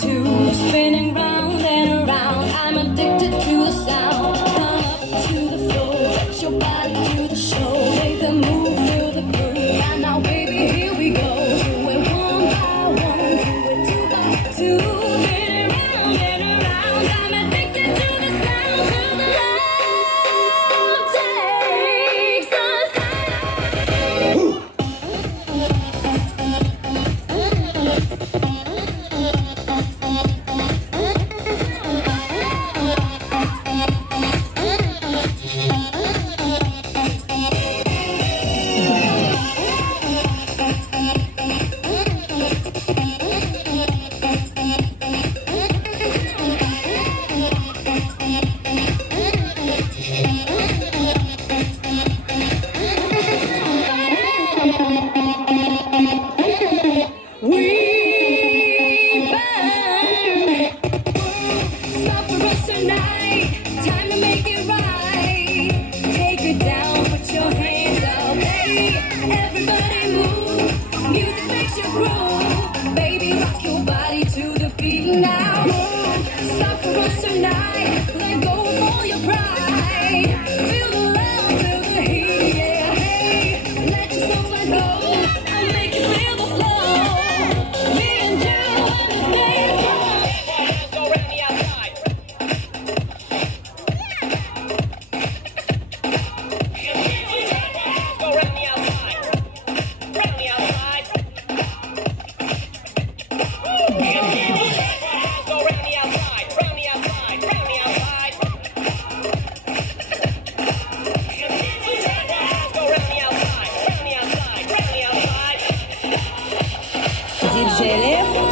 to spinning round and around. I'm addicted to the sound. Come up to the floor, let your body do the show. Make the move, feel the groove. And now, baby, here we go. Do it one by one, do it two by two. Spinning round and around. I'm addicted to the sound. 'Cause the love takes us high.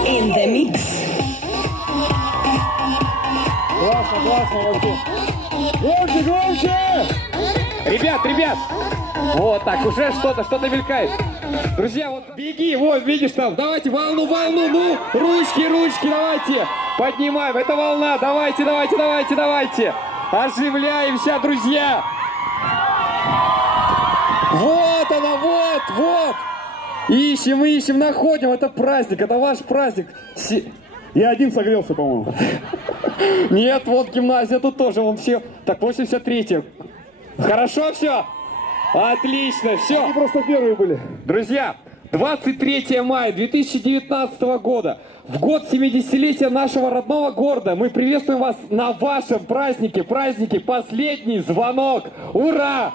In the mix. Классно, классно вообще. Громче, громче! Ребят! Вот так, уже что-то мелькает. Друзья, вот беги, вот видишь там. Давайте волну, ну, ручки, давайте. Поднимаем, это волна, давайте. Оживляемся, друзья. Вот она, вот. Ищем, находим, это праздник, это ваш праздник. Я один согрелся, по-моему. Нет, вот гимназия тут тоже, вон все. Так, 83-е. Хорошо все? Отлично, все. Они просто первые были. Друзья, 23 мая 2019 года, в год 70-летия нашего родного города, мы приветствуем вас на вашем празднике, последний звонок. Ура!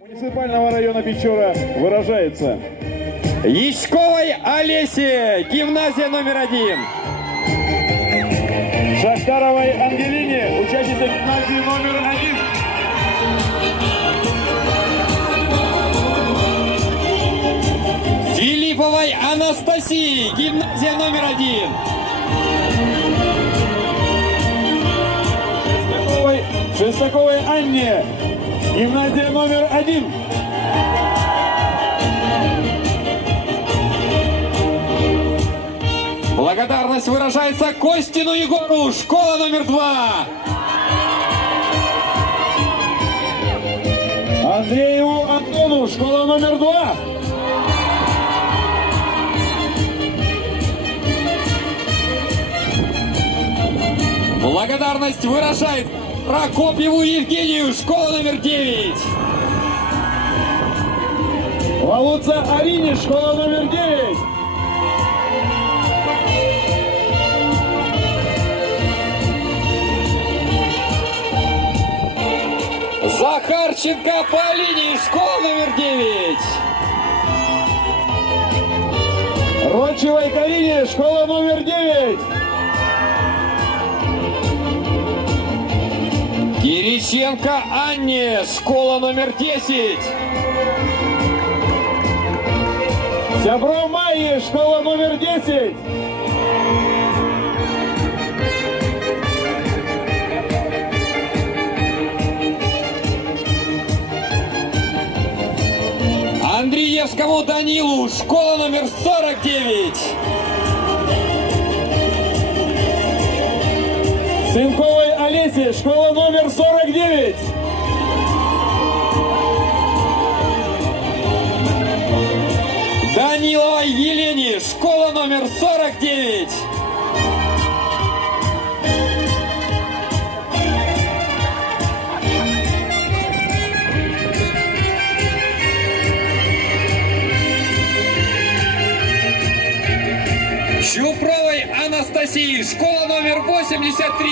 Муниципального района Печора выражается. Яськовой Олесе, гимназия номер 1. Шахтаровой Ангелине, участница гимназии номер 1. Филипповой Анастасии, гимназия номер 1. Шестаковой Анне, гимназия номер 1. Благодарность выражается Костину Егору, школа номер 2. Андрееву Антону, школа номер 2. Благодарность выражает Прокопьеву Евгению, школа номер 9. Валуца Арине, школа номер 9. Захарченко Полине, школа номер 9. Рочевой Карине, школа номер 9. Кириченко Анне, школа номер 10. Сябров Майе, школа номер 10. Андреевскому Данилу, школа номер 49. Сынковой Олесе, школа номер 49. Даниловой Елене, школа номер 49. Чупровой Анастасии, школа номер 83.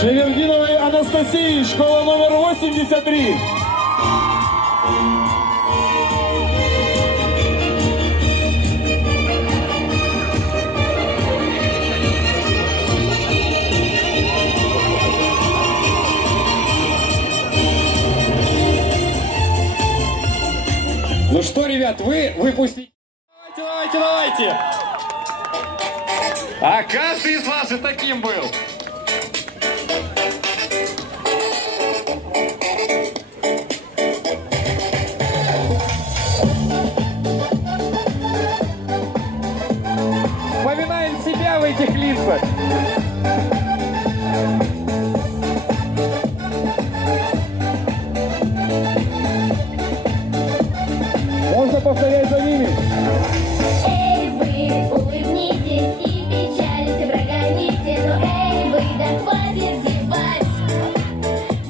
Шевердиновой Анастасии, школа номер 83. Ну что, ребят, вы выпустите... Давайте. А каждый из вас же таким был. Вспоминаем себя в этих лицах. Можно повторять за ними. Эй, вы, улыбнитесь и печалите, прогоните, но эй, вы, да хватит зевать.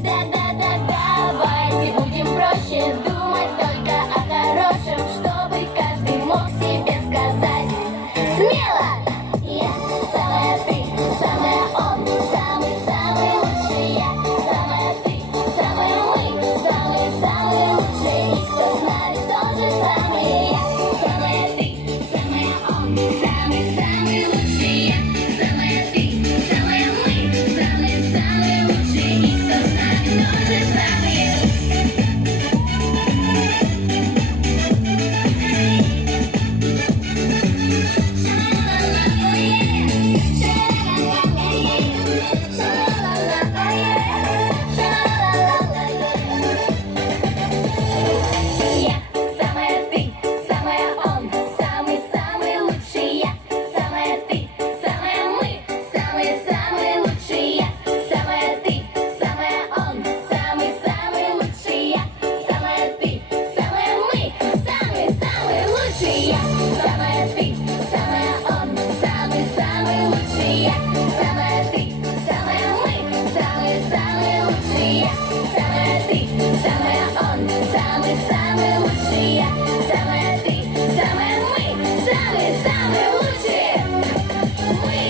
Да-да-да, давайте будем проще думать только о хорошем, чтобы каждый мог себе сказать. Смело! Я самая ты, самая он, самый-самый лучший я, самая ты, самая мы, самый-самый лучший, и кто знает, тот же самый я, самая ты, самая он, самый-самый лучший я, самая ты, самая мы, самый-самый лучший, и кто знает, тот же самый я. Я самая ты, самая он, самый-самый лучший я, самая ты, самая мы, самый-самый лучший я, самая ты, самая он, самый-самый лучший я, самая ты, самая мы, самый-самый лучший я, самая ты, самая он, самый-самый лучший я, самая ты, самая мы, самый-самый лучший я, самая ты, самая он, самый-самый лучший я, самая ты, самая мы, самые-самые лучшие. Мы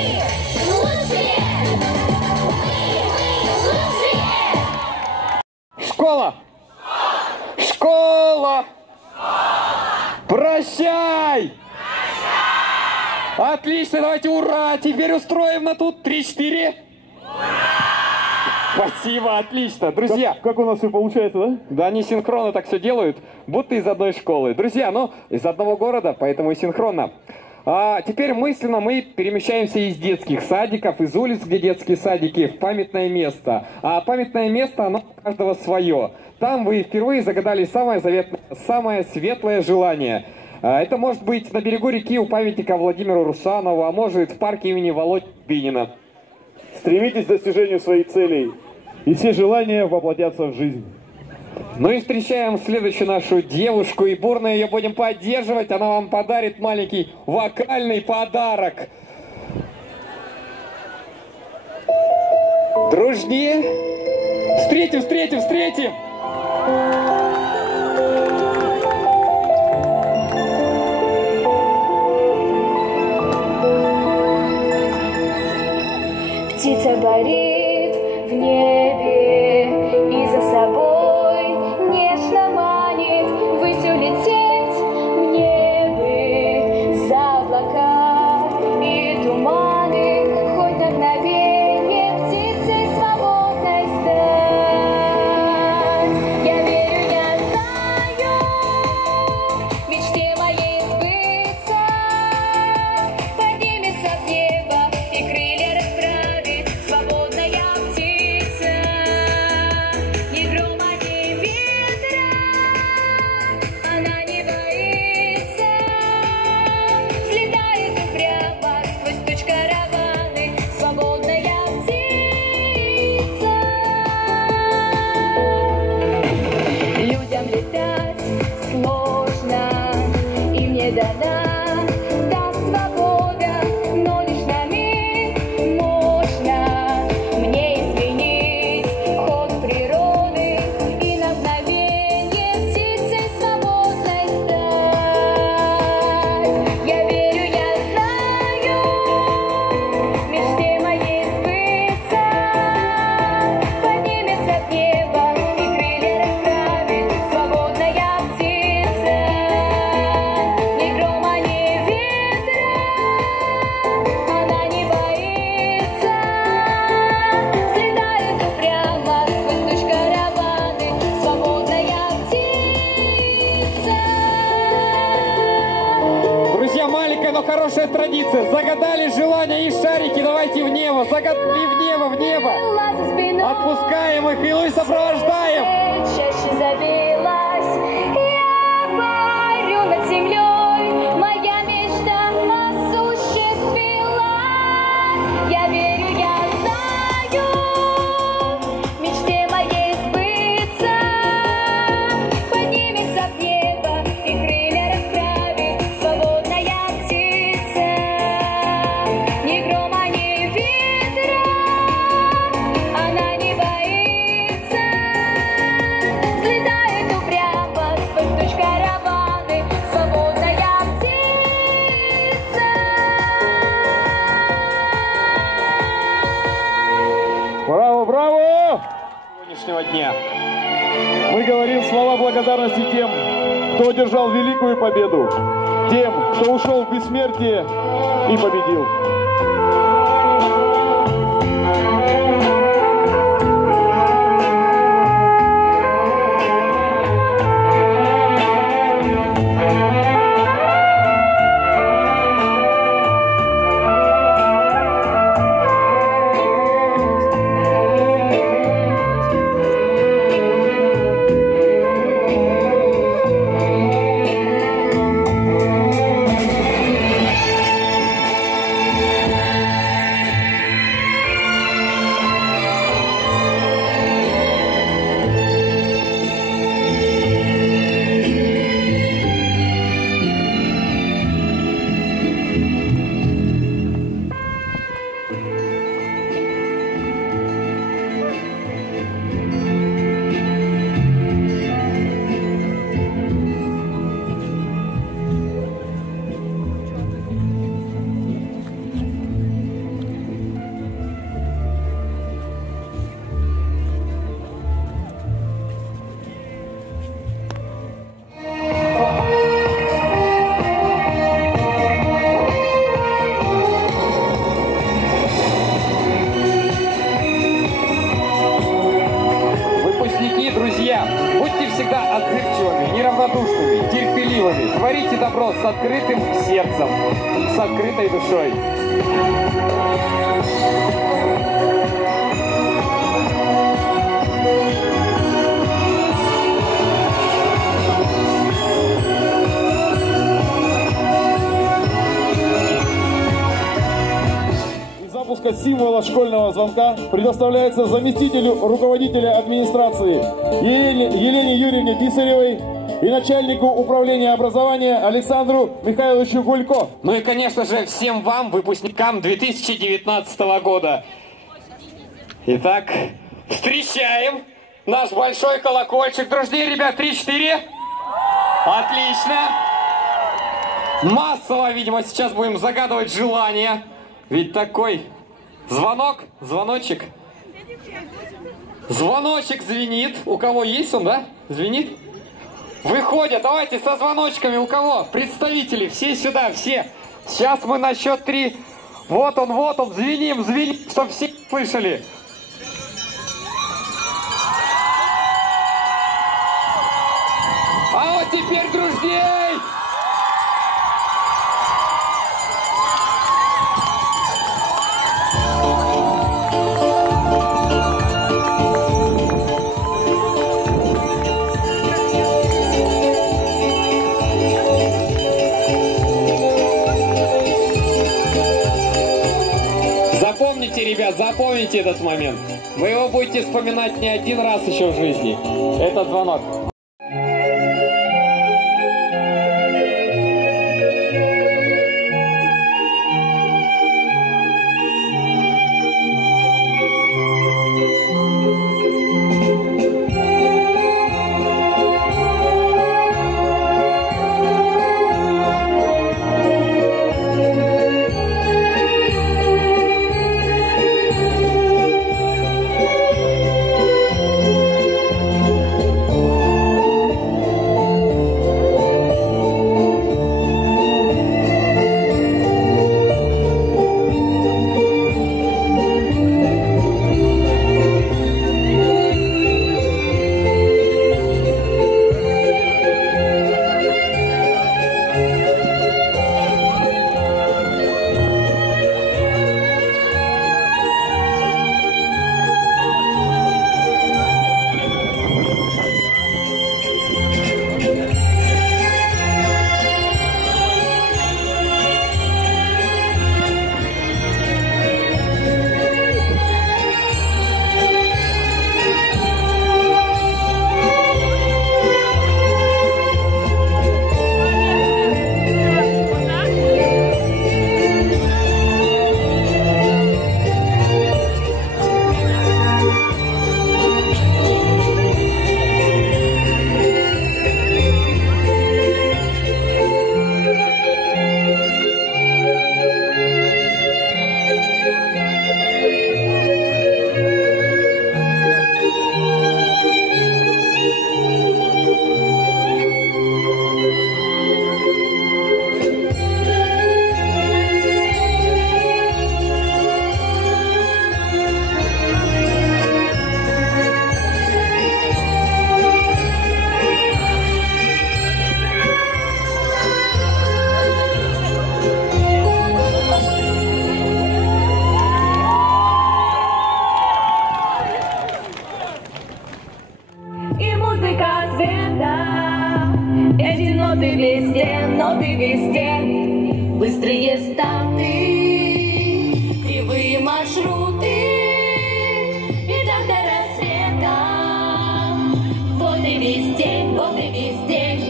лучшие. Мы лучшие. Школа! Школа! Прощай! Отлично, давайте ура! Теперь устроим на тут 3-4. Спасибо, отлично. Друзья, Как у нас все получается, да? да, они синхронно так все делают, будто из одной школы. Друзья, ну, из одного города, поэтому и синхронно. А теперь мысленно мы перемещаемся из детских садиков, из улиц, где детские садики, в памятное место. А памятное место, оно у каждого свое. Там вы впервые загадали самое заветное, самое светлое желание. Это может быть на берегу реки у памятника Владимиру Русанову, а может в парке имени Володи Бинина. Стремитесь к достижению своих целей, и все желания воплотятся в жизнь. Ну и встречаем следующую нашу девушку, и бурно ее будем поддерживать. Она вам подарит маленький вокальный подарок. Дружнее. Встретим, встретим, встретим. Птица парит в небе и за собой нежно манит ввысь улететь мне бы за облака и туманы, хоть на мгновенье птицей свободной стать. Я верю, я знаю, мечте моей сбыться, поднимется в небо и крылья расправит свободная птица. Ни грома, ни ветра она не боится, взлетает упрямо сквозь туч караваны, свободная птица. Людям летать сложно, им не дана та свобода, но лишь на миг можно мне изменить ход природы и на мгновенье птицей свободной стать. Я верю, я знаю, мечте моей сбыться, поднимется в небо и крылья расправит свободная птица. Ни грома, ни ветра она не боится, взлетает упрямо сквозь туч караваны, свободная птица. Друзья, маленькая, но хорошая традиция. Загадали желания и шарики, давайте в небо. Загадали в небо, в небо. Была за спиной, Отпускаем их и ну и сопровождаем. чаще забилась. Я парю над землей, моя мечта осуществилась. Я верю, я знаю, мечте моей сбыться, поднимется в небо и крылья расправит свободная птица. Ни грома, ни ветра она не боится, взлетает упрямо сквозь туч караваны, свободная птица. Браво, браво! Сегодняшнего дня. Мы говорим слова благодарности тем, кто одержал великую победу, тем, кто ушел в бессмертие и победил. неравнодушными, терпеливыми. Творите добро с открытым сердцем, с открытой душой. Запуска символа школьного звонка предоставляется заместителю руководителя администрации Елене Юрьевне Писаревой и начальнику управления образования Александру Михайловичу Гулько. Ну и, конечно же, всем вам, выпускникам 2019 года. Итак, встречаем наш большой колокольчик. Дружнее, ребят, 3-4. Отлично. Массово, видимо, сейчас будем загадывать желание. Ведь такой звонок, звоночек. Звоночек звенит. У кого есть он, да? Звенит? Выходят, давайте со звоночками. У кого? Представители, все сюда, все. Сейчас мы на счет 3. Вот он, звеним, чтобы все слышали. А вот теперь дружней! Запомните, ребят, запомните этот момент. Вы его будете вспоминать не один раз еще в жизни. Этот звонок. ноты везде, быстрые старты, кривые маршруты, и так до рассвета. Вот и весь день, вот и весь день.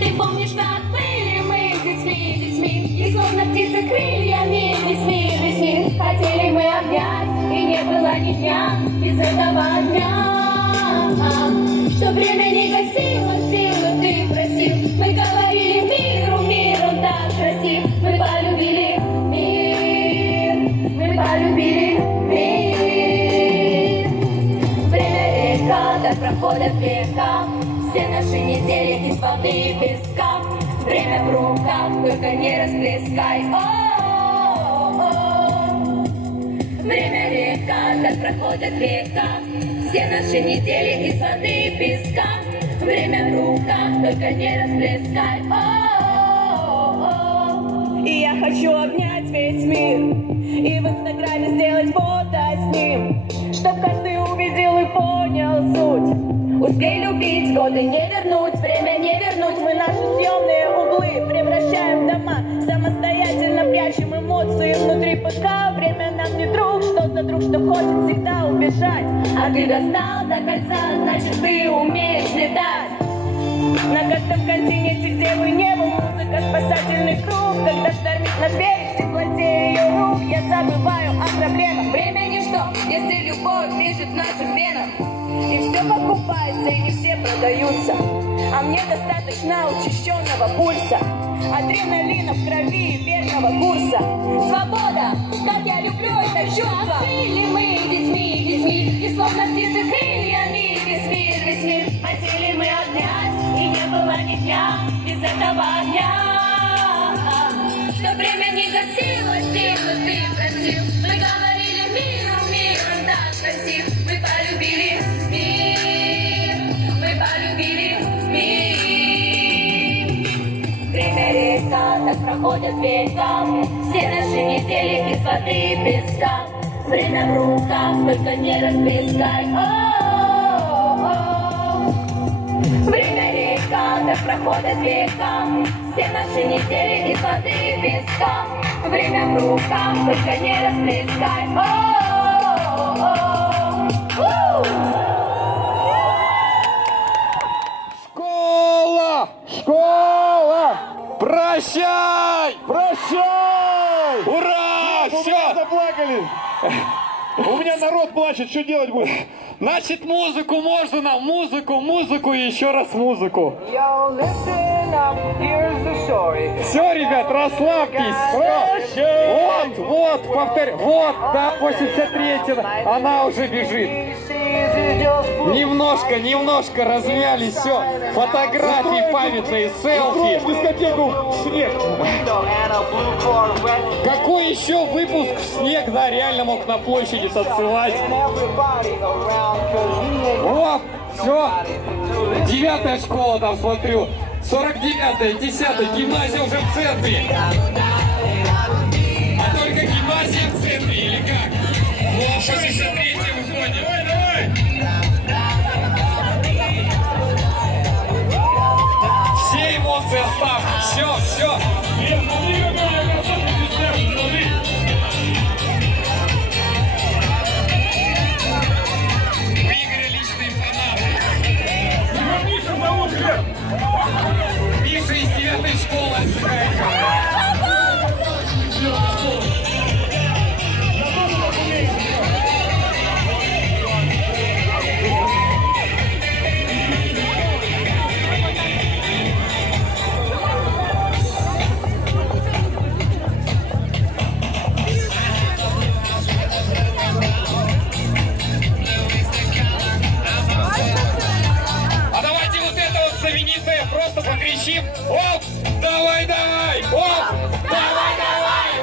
Ты помнишь, как были мы детьми, и словно птицы крыльями весьми, хотели мы обнять, и не было ни дня без этого дня. Что время не гасило, силы ты просил. Мы говорили мир, он так красив. Мы полюбили мир, мы полюбили мир. Время река, так проходят века, все наши недели из воды и песка. Время в руках, только не расплескай. Время река, так проходят века, все наши недели из воды и песка. Время в руках, только не расплескай. И я хочу обнять весь мир и в инстаграме сделать фото с ним, чтоб каждый увидел и понял суть. Успей любить, годы не вернуть, время не вернуть. Мы наши съемные углы превращаем в дома, самостоятельно прячем эмоции внутри ПК. Время нам не друг, что за друг, что хочет всегда убежать. А ты достал до кольца, значит ты умеешь летать. На каждом континенте, где бы не был, музыка спасательный круг. Когда штормит наш берег в теплоте ее рук, я забываю о проблемах. Время ничто, если любовь бежит в наших венах. И все покупается, и не все продаются. А мне достаточно учащенного пульса, адреналина в крови и верного курса. Свобода, как я люблю это чувство. Были мы детьми, и словно птицы крыльями весь мир хотели мы обнять. И не было ни дня без этого огня. Что время не гасило, силу ты просил. Мы говорили миром так красив. Мы полюбили мир. Время река, так проходят века. Все наши недели кислоты и песка. Время в руках, только не расплескай. Время река, так проходят века. Все наши недели кислоты и песка. Время в руках, только не расплескай. Школа! Школа! Прощай! Прощай! Ура! У меня Все! заплакали. У меня народ плачет, что делать будешь? Значит, музыку можно нам, музыку и еще раз музыку. Все, ребят, расслабьтесь. Вот, повторяю, вот, да, 83-я, она уже бежит. Немножко размялись, все. Фотографии памятные, селфи. Устроим дискотеку в снег. Какой еще выпуск в снег, да, реально мог на площади танцевать. Вот, все. 9-я школа там смотрю. 49-я, 10-я, гимназия уже в центре. А только гимназия в центре, или как? Вот, 63-я выходит. Все эмоции оставьте, все. Выиграли личные фанаты. Миша из 9-й школы отжигает. Просто покричим. Оп! Давай! Оп! Давай!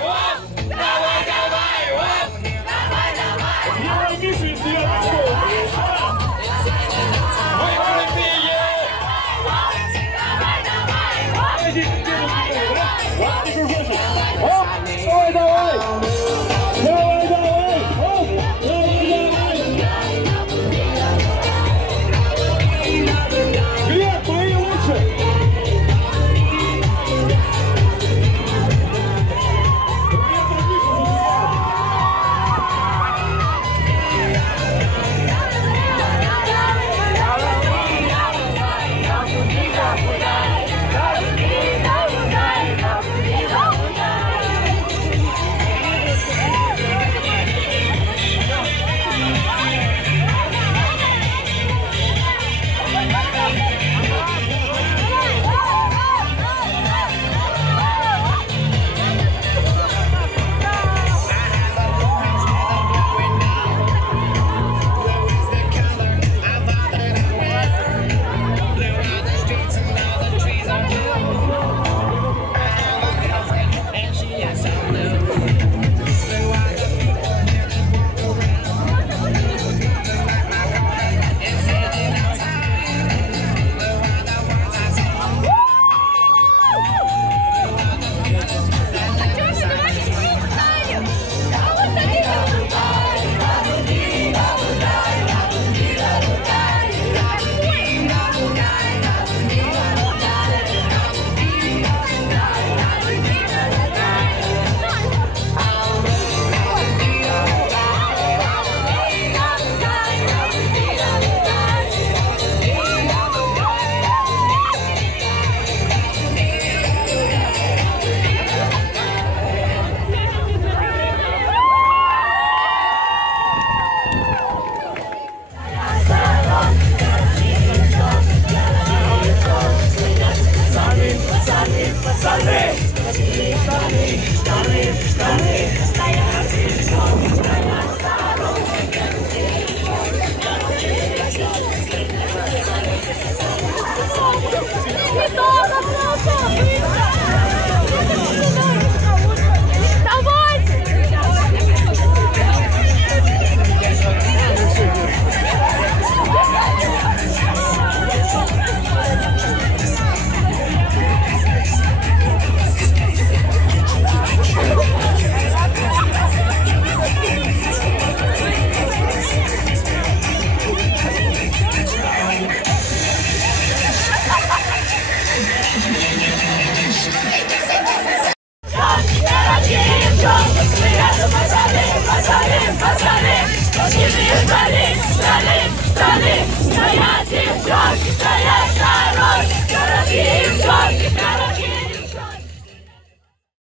Оп! Давай! Оп! Я Миша из 9-й школы. Вы крутые! Оп! Давай! Оп! Глеб, твои лучше! Пацаны, пацаны, пацаны,